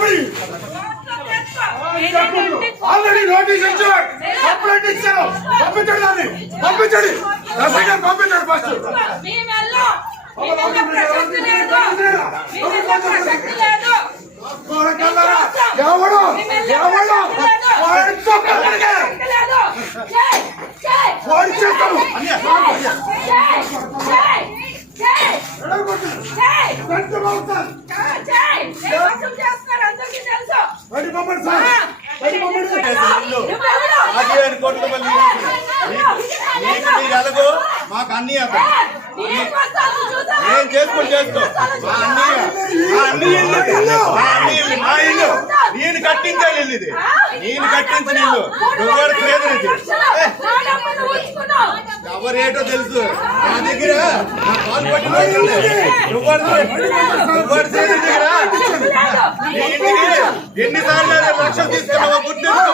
పంపిణీ already notice ఇచ్చాడు complaint ఇచ్చాను పంపించండి దాన్ని పంపించండి ఎస్ఐ పంపించండి ఫస్ట్ ఎవడు ఎవడు వాడి పంపండి ఆదివారి కోట్ల మళ్ళీ నీకు మీరు ఎలాగో మాకు చేసుకొని చేసుకో మా అన్నయ్య మా అన్నయ్య ఇల్లు మా అన్నయ్య ఇల్లు మా ఇల్లు నేను కట్టించే ఇల్లు ఇది నేను కట్టించిన ఇల్లు నువ్వు కూడా లేదు ఇది ఎవరేటో తెలుసు నా దగ్గర నా కాలు పట్టిన నువ్వు దగ్గర ఎన్నిసార్లు అదే లక్షలు తీసుకున్నావో గుర్తించు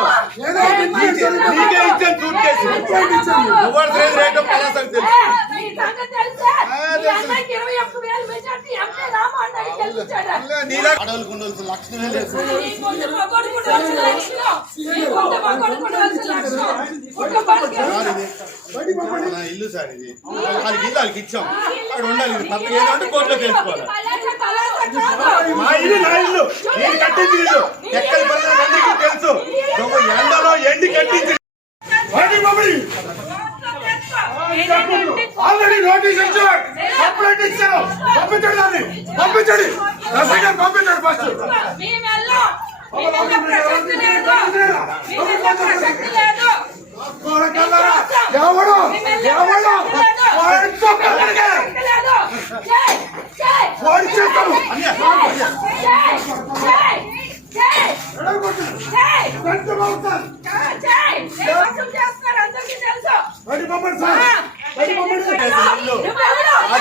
ఏదో ఒకటి ఇచ్చారు. నీకే ఇచ్చాను సూట్ కేసు కంప్లైంట్ ఇచ్చారు. నువ్వు కూడా చేయదు రేటో పలాసకు తెలుసు నీలా అడవులకు ఉండవలసిన లక్షణమే లేదు సార్ ఇది రెడీ పంపండి నా ఇల్లు సార్ ఇది. వాళ్ళకి ఇల్లు వాళ్ళకి ఇచ్చాం. అక్కడ ఉండాలి కొత్తగా ఏదంటే కోర్టులో తెలుసుకోవాలి మా ఇల్లు నా ఇల్లు. నేను కట్టించిన ఇల్లు. ఎక్కడ పనులు అందరికీ తెలుసు. ఎండలో ఎండి పంపిణీ ఆల్రెడీ నోటీస్ ఇచ్చాడు కంప్లైంట్ ఇచ్చారు పంపించండి దాన్ని. పంపించండి. ఎస్ఐ గారు పంపించండి. ఫస్ట్ ఎవడు ఎవడు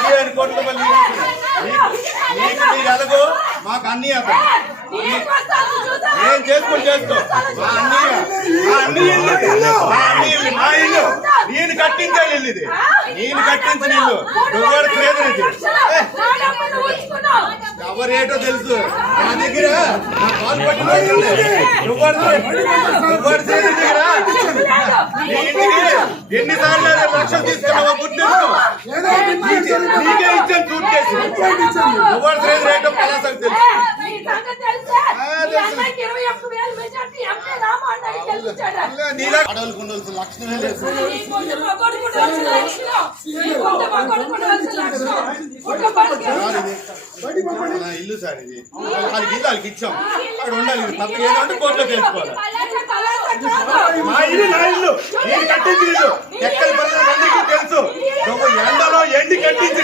ఆదివారి కోట్ల మళ్ళీ నీకు మీరు ఎలాగో మాకు అన్ని ఏం చేసుకొని చేసుకో మా అన్నయ్య మా అన్నయ్య ఇల్లు మా అన్నయ్య ఇల్లు మా ఇల్లు నేను కట్టించే ఇల్లు ఇది నేను కట్టించిన ఇల్లు నువ్వు లేదు ఇది ఎవరేటో తెలుసు నా దగ్గర నా కాలు పట్టిన నువ్వు నువ్వు దగ్గర ఎన్నిసార్లు లక్షలు తీసుకున్నావో అడవులకు ఉండవలసిన లక్షణమే లేదు. ఇల్లు సార్ ఇది. వాళ్ళకి ఇల్లు వాళ్ళకి ఇచ్చాం. అక్కడ ఉండాలి. కొత్తగా ఏదంటే కోర్టులో తెలుసుకోవాలి